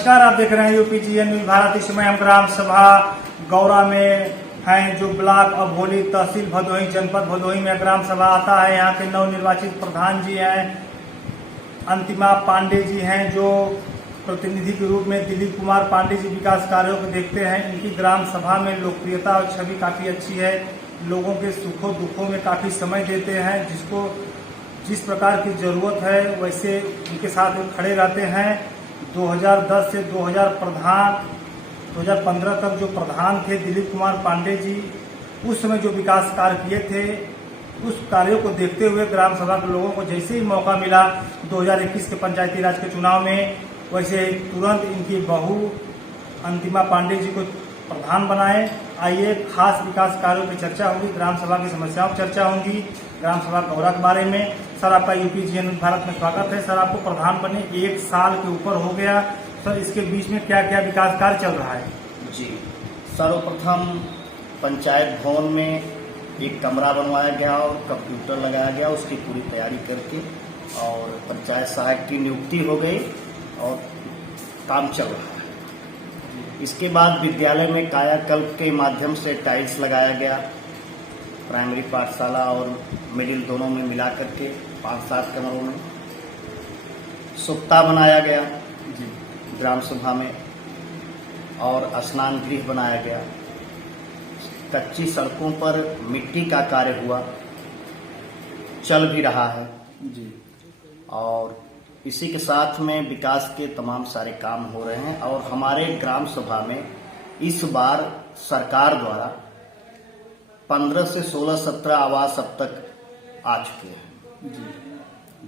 नमस्कार, आप देख रहे हैं यूपीजीएन न्यूज भारत। इस समय हम ग्राम सभा गौरा में हैं, जो ब्लॉक अभोली तहसील भदोही जनपद भदोही में ग्राम सभा आता है। यहाँ के नवनिर्वाचित प्रधान जी हैं, अंतिमा पांडे जी हैं, जो प्रतिनिधि के रूप में दिलीप कुमार पांडे जी विकास कार्यों को देखते हैं। इनकी ग्राम सभा में लोकप्रियता और छवि काफी अच्छी है। लोगों के सुखों दुखों में काफी समय देते हैं। जिसको जिस प्रकार की जरूरत है वैसे उनके साथ वो खड़े रहते हैं। 2010 से 2015 तक जो प्रधान थे दिलीप कुमार पांडे जी, उस समय जो विकास कार्य किए थे, उस कार्यों को देखते हुए ग्राम सभा के लोगों को जैसे ही मौका मिला 2021 के पंचायती राज के चुनाव में, वैसे तुरंत इनकी बहू अंतिमा पांडे जी को प्रधान बनाए। आइए, खास विकास कार्यों पर चर्चा होगी, ग्राम सभा की समस्याओं पर चर्चा होगी, ग्राम सभा गौरा के बारे में। सर, आपका यूपीजीएन भारत में स्वागत है। सर, आपको प्रधान बने 1 साल के ऊपर हो गया। सर, इसके बीच में क्या क्या विकास कार्य चल रहा है? जी, सर्वप्रथम पंचायत भवन में एक कमरा बनवाया गया और कंप्यूटर लगाया गया, उसकी पूरी तैयारी करके, और पंचायत सहायक की नियुक्ति हो गई और काम चल रहा है। इसके बाद विद्यालय में कायाकल्प के माध्यम से टाइल्स लगाया गया, प्राइमरी पाठशाला और मिडिल दोनों में मिला करके 5-7 कमरों में सुक्ता बनाया गया ग्राम सभा में, और स्नान गृह बनाया गया। कच्ची सड़कों पर मिट्टी का कार्य हुआ, चल भी रहा है जी। और इसी के साथ में विकास के तमाम सारे काम हो रहे हैं। और हमारे ग्राम सभा में इस बार सरकार द्वारा 15 से 16-17 आवास अब तक आ चुके हैं जी,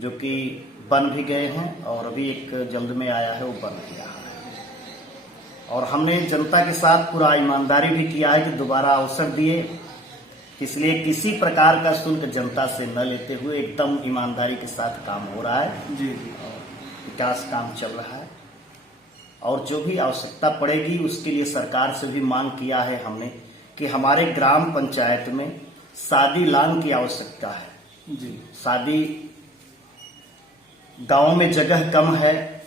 जो कि बन भी गए हैं और अभी एक जल्द में आया है, वो बन भी रहा है। और हमने जनता के साथ पूरा ईमानदारी भी किया है कि दोबारा अवसर दिए, इसलिए किसी प्रकार का शुल्क जनता से न लेते हुए एकदम ईमानदारी के साथ काम हो रहा है जी। और विकास काम चल रहा है, और जो भी आवश्यकता पड़ेगी उसके लिए सरकार से भी मांग किया है हमने कि हमारे ग्राम पंचायत में शादी लान की आवश्यकता है जी। शादी गांव में जगह कम है,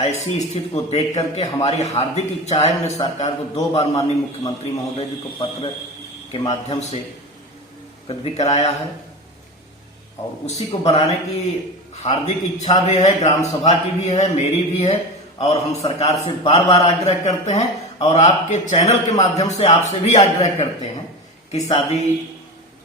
ऐसी स्थिति को देख करके हमारी हार्दिक इच्छा है। हमने सरकार को 2 बार माननीय मुख्यमंत्री महोदय जी को पत्र के माध्यम से अवगत भी कराया है, और उसी को बनाने की हार्दिक इच्छा भी है, ग्राम सभा की भी है, मेरी भी है। और हम सरकार से बार बार आग्रह करते हैं, और आपके चैनल के माध्यम से आपसे भी आग्रह करते हैं कि शादी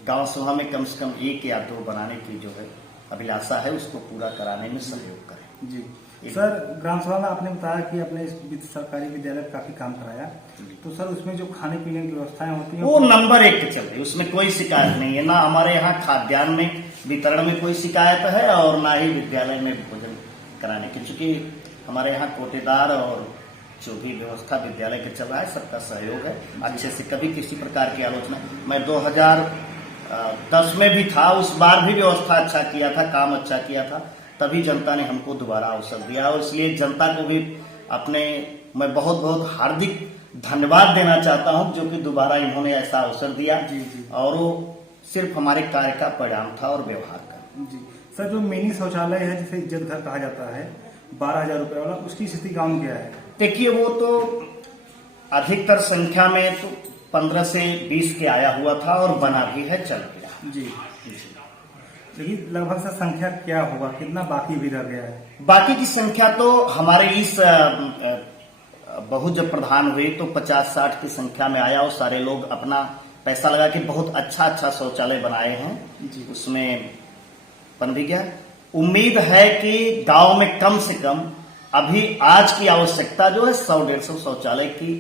गांव सभा में कम से कम 1 या 2 बनाने की जो है अभिलाषा है, उसको पूरा कराने में सहयोग करें जी। सर, ग्राम सभा में आपने बताया कि अपने सरकारी विद्यालय में काफी काम कराया, तो सर उसमें जो खाने पीने की व्यवस्थाएं होती हैं वो नंबर 1 पे चल रही है, उसमें कोई शिकायत नहीं है। ना हमारे यहाँ खाद्यान्न में वितरण में कोई शिकायत है, और ना ही विद्यालय में भोजन कराने की, चूंकि हमारे यहाँ कोटेदार और जो भी व्यवस्था विद्यालय के चल रहा है, सबका सहयोग है अच्छे से। कभी किसी प्रकार की आलोचना, मैं 2010 में भी था, उस बार भी व्यवस्था अच्छा किया था, काम अच्छा किया था, तभी जनता ने हमको दोबारा अवसर दिया। और इसलिए जनता को भी मैं बहुत बहुत हार्दिक धन्यवाद देना चाहता हूं, जो कि दोबारा इन्होंने ऐसा अवसर दिया जी। और वो सिर्फ हमारे कार्य का परिणाम था और व्यवहार का जी। सर, जो मिनी शौचालय है जिसे इज्जत घर कहा जाता है, 12,000 रुपए वाला, उसकी स्थिति गाँव में क्या है? देखिए, वो तो अधिकतर संख्या में तो 15 से 20 के आया हुआ था, और बना भी है, चल गया जी। लेकिन लगभग से संख्या क्या होगा, कितना बाकी भी रह गया है? बाकी की संख्या तो हमारे इस बहुत जब प्रधान हुए तो 50-60 की संख्या में आया, और सारे लोग अपना पैसा लगा के बहुत अच्छा शौचालय बनाए हैं जी। उसमें बन भी गया। उम्मीद है कि गांव में कम से कम अभी आज की आवश्यकता जो है 100-150 शौचालय की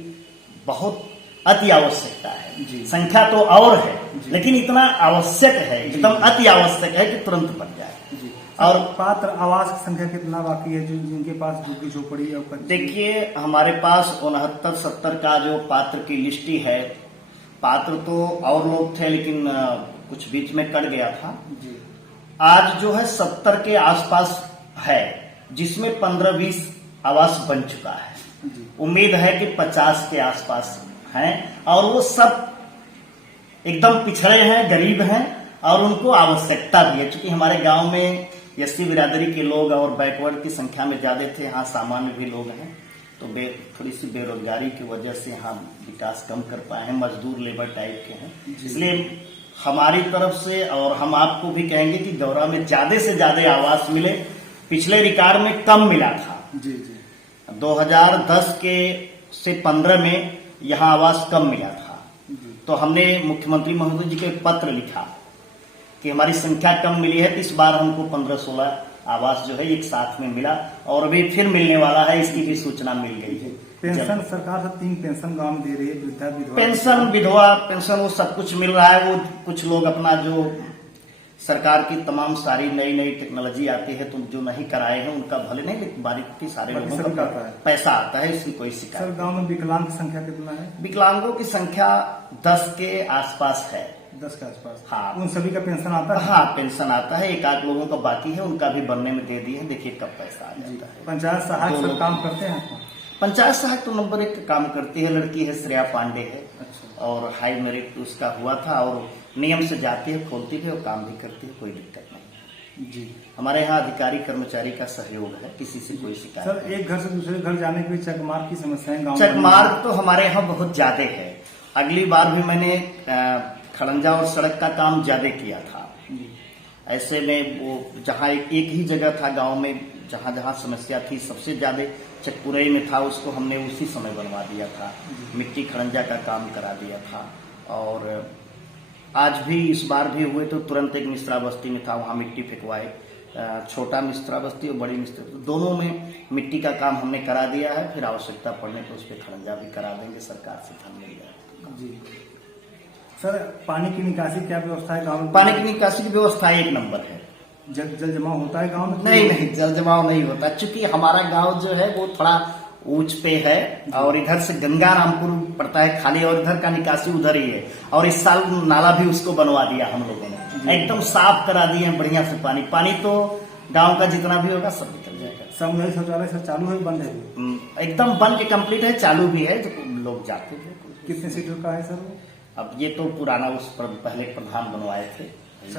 बहुत अति आवश्यकता है जी। संख्या तो और है, लेकिन इतना आवश्यक है, एकदम अति आवश्यक है कि तुरंत बन जाए जी। और पात्र आवास की संख्या कितना बाकी है, जो जिनके पास झुग्गी झोपड़ी है? देखिए, हमारे पास 69-70 का जो पात्र की लिस्टी है। पात्र तो और लोग थे, लेकिन कुछ बीच में कट गया था जी। आज जो है 70 के आसपास है, जिसमें 15-20 आवास बन चुका है जी। उम्मीद है कि 50 के आसपास हैं, और वो सब एकदम पिछड़े हैं, गरीब हैं, और उनको आवश्यकता भी है। क्योंकि हमारे गांव में एससी बिरादरी के लोग और बैकवर्ड की संख्या में ज्यादा थे, यहाँ सामान्य भी लोग हैं, तो थोड़ी सी बेरोजगारी की वजह से यहाँ विकास कम कर पाए हैं, मजदूर लेबर टाइप के हैं। इसलिए हमारी तरफ से और हम आपको भी कहेंगे कि गौरा में ज्यादा से ज्यादा आवास मिले। पिछले रिकॉर्ड में कम मिला था। जी जी 2010 के से 15 में यहाँ आवास कम मिला था। तो हमने मुख्यमंत्री महोदय जी को एक पत्र लिखा कि हमारी संख्या कम मिली है, तो इस बार हमको 15-16 आवास जो है एक साथ में मिला और अभी फिर मिलने वाला है, इसकी भी सूचना मिल गई है। पेंशन सरकार से 3 पेंशन गांव में दे रही है, वृद्धा विधवा पेंशन, विधवा पेंशन, वो सब कुछ मिल रहा है। वो कुछ लोग अपना जो सरकार की तमाम सारी नई नई टेक्नोलॉजी आती है तो जो नहीं कराए हैं उनका भले नहीं, लेकिन बारीकी सारे लोगों का पैसा आता है, इसकी कोई शिकायत। सर गांव में विकलांग की संख्या कितना है? विकलांगों की संख्या 10 के आसपास है। 10 के आसपास। हाँ, उन सभी का पेंशन आता है? हाँ, पेंशन आता है। एक आध लोगों का बाकी है, उनका भी बनने में दे दिए हैं, देखिए कब पैसा आ जाता है। पंचायत सहायक सब काम करते हैं? पंचायत सहायक तो नंबर 1 काम करती है, लड़की है, श्रेया पांडे है। अच्छा। और हाई मेरिट उसका हुआ था और नियम से जाती है, खोलती है और काम भी करती है, कोई दिक्कत नहीं जी। हमारे यहाँ अधिकारी कर्मचारी का सहयोग है, किसी से कोई शिकायत सर नहीं। एक घर से दूसरे घर जाने के लिए चकमार्ग की समस्याएं गाँव चकमार्ग तो हमारे यहाँ बहुत ज्यादा है। अगली बार भी मैंने खड़ंजा और सड़क का काम ज्यादा किया था। ऐसे में वो जहाँ एक ही जगह था गांव में जहाँ जहाँ समस्या थी, सबसे ज्यादा चकपुरई में था, उसको हमने उसी समय बनवा दिया था। मिट्टी खड़ंजा का काम करा दिया था। और आज भी इस बार भी हुए तो तुरंत एक मिश्रा बस्ती में था, वहाँ मिट्टी फेंकवाए। छोटा मिश्रा बस्ती और बड़ी मिश्रा दोनों में मिट्टी का काम हमने करा दिया है। फिर आवश्यकता पड़ने पर उस पर खड़ंजा भी करा देंगे, सरकार से धन मिल जाएगा। जी। सर पानी की निकासी क्या व्यवस्था है गाँव में? पानी की निकासी की व्यवस्था 1 नंबर है। जल जमाव होता है गाँव में? नहीं, जल जमाव नहीं होता, चूंकि हमारा गांव जो है वो थोड़ा ऊंच पे है और इधर से गंगा रामपुर पड़ता है खाली, और इधर का निकासी उधर ही है। और इस साल नाला भी उसको बनवा दिया हम लोगों ने, एकदम साफ करा दिए हैं बढ़िया से। पानी तो गांव का जितना भी होगा सब निकल जाएगा। सामुदायिक शौचालय सर चालू है बंद है? एकदम बन के कंप्लीट है, चालू भी है, जो लोग जाते थे। कितने सीटर का है सर? अब ये तो पुराना उस पर पहले प्रधान बनवाए थे।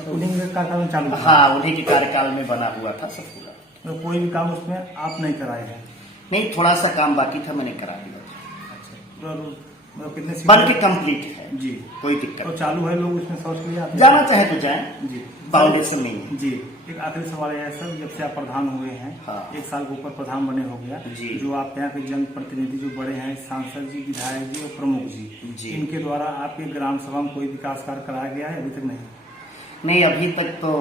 उन्हीं के कार्यकाल में चालू? हाँ, उन्हीं के कार्यकाल में बना हुआ था सब पूरा। तो कोई भी काम उसमें आप नहीं कराए हैं? नहीं, थोड़ा सा काम बाकी था, मैंने करा दिया था। अच्छा। तो कितने बन के कंप्लीट है जी, कोई दिक्कत तो चालू है, लोग उसमें शौच के लिए आते हैं? जाना चाहे तो जाए जी, बाउंडेशन नहीं है। जी। एक आखिरी सवाल है सर, जब से आप प्रधान हुए हैं, हाँ। 1 साल के ऊपर प्रधान बने हो गया जी। जो आपके यहाँ के जनप्रतिनिधि जो बड़े हैं, सांसद जी, विधायक जी और प्रमुख जी, इनके द्वारा आपके ग्राम सभा में कोई विकास कार्य कराया गया है? अभी तक नहीं, अभी तक तो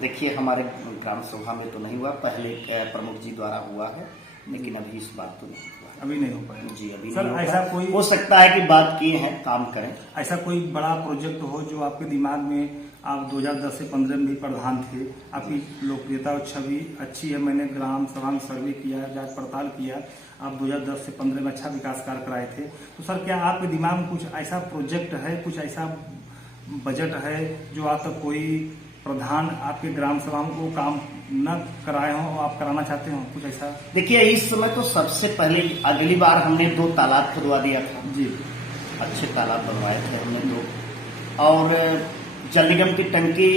देखिए हमारे ग्राम सभा में तो नहीं हुआ, पहले प्रमुख जी द्वारा हुआ है, लेकिन अभी इस बात तो नहीं हुआ। अभी नहीं हो पाया? जी, अभी सर नहीं ऐसा कोई हो सकता है कि बात किए हैं, काम करें। ऐसा कोई बड़ा प्रोजेक्ट हो जो आपके दिमाग में, आप 2010 से 15 में भी प्रधान थे, आपकी लोकप्रियता और छवि अच्छी है, मैंने ग्राम सभा में सर्वे किया, जांच पड़ताल किया, आप 2010 से 15 में अच्छा विकास कार्य कराए थे, तो सर क्या आपके दिमाग में कुछ ऐसा प्रोजेक्ट है, कुछ ऐसा बजट है जो आज तक कोई प्रधान आपके ग्राम सभा में वो काम न कराए हो और आप कराना चाहते हो, कुछ ऐसा? देखिए, इस समय तो सबसे पहले अगली बार हमने 2 तालाब खुदवा दिया था जी, अच्छे तालाब बनवाए थे हमने 2, और जल निगम की टंकी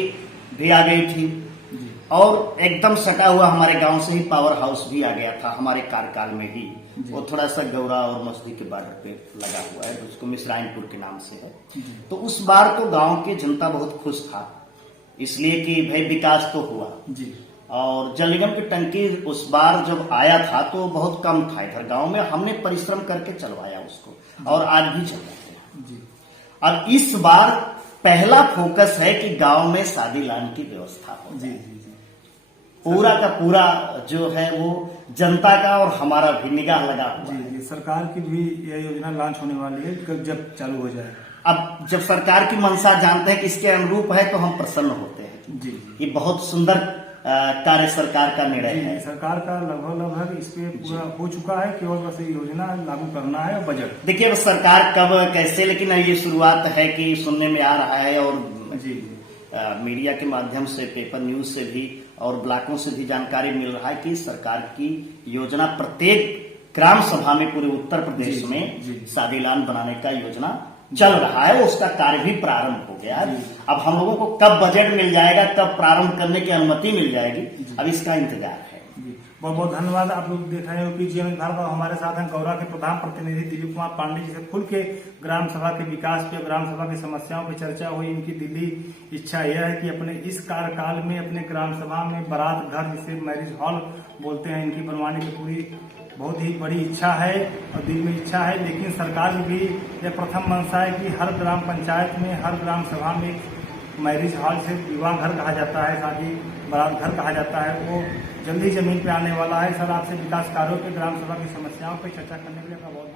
भी आ गई थी जी। और एकदम सटा हुआ हमारे गांव से ही पावर हाउस भी आ गया था हमारे कार्यकाल में ही। वो थोड़ा सा गौरा और मस्जिद के बॉर्डर पे लगा हुआ है, उसको मिश्राइनपुर के नाम से है। तो उस बार तो गांव की जनता बहुत खुश था, इसलिए कि भाई विकास तो हुआ जी। और जल निगम की टंकी उस बार जब आया था तो बहुत कम था इधर गांव में, हमने परिश्रम करके चलवाया उसको और आज भी चल रहे हैं जी। और इस बार पहला फोकस है कि गांव में शादी लान की व्यवस्था हो जी, जाए। जी, जी। पूरा का पूरा जो है वो जनता का और हमारा भी निगाह लगा हुआ है। जी, सरकार की भी यह योजना लॉन्च होने वाली है जब चालू हो जाए। अब जब सरकार की मंशा जानते हैं कि इसके अनुरूप है तो हम प्रसन्न होते हैं। जी, ये बहुत सुंदर कार्य सरकार का निर्णय है। सरकार का लगभग इस पे पूरा हो चुका है, केवल बस ये योजना लागू करना है। बजट देखिए, सरकार कब कैसे, लेकिन ये शुरुआत है कि सुनने में आ रहा है और जी, मीडिया के माध्यम से, पेपर न्यूज से भी और ब्लॉकों से भी जानकारी मिल रहा है कि सरकार की योजना प्रत्येक ग्राम सभा में पूरे उत्तर प्रदेश में शादीलान बनाने का योजना चल रहा है। उसका कार्य भी प्रारंभ हो गया है। अब हम लोगों को कब बजट मिल जाएगा, कब प्रारंभ करने की अनुमति मिल जाएगी, अब इसका इंतजार है। बहुत बहुत धन्यवाद। आप लोग देख रहे हैं यूपीजीएम भारत और हमारे साथ हैं गौरा के प्रधान प्रतिनिधि दिलीप कुमार पांडे जी से खुल के ग्राम सभा के विकास पे, ग्राम सभा की समस्याओं पे चर्चा हुई। इनकी दिली इच्छा यह है कि अपने इस कार्यकाल में अपने ग्राम सभा में बारात घर जिसे मैरिज हॉल बोलते हैं इनकी बनवाने की पूरी बहुत ही बड़ी इच्छा है और दिल में इच्छा है। लेकिन सरकार की भी यह प्रथम मंशा है कि हर ग्राम पंचायत में, हर ग्राम सभा में मैरिज हॉल से विवाह घर कहा जाता है, शादी बारात घर कहा जाता है, वो जल्दी जमीन पे आने वाला है। सर आपसे विकास कार्यों पे, ग्राम सभा की समस्याओं पे चर्चा करने के लिए आपका बहुत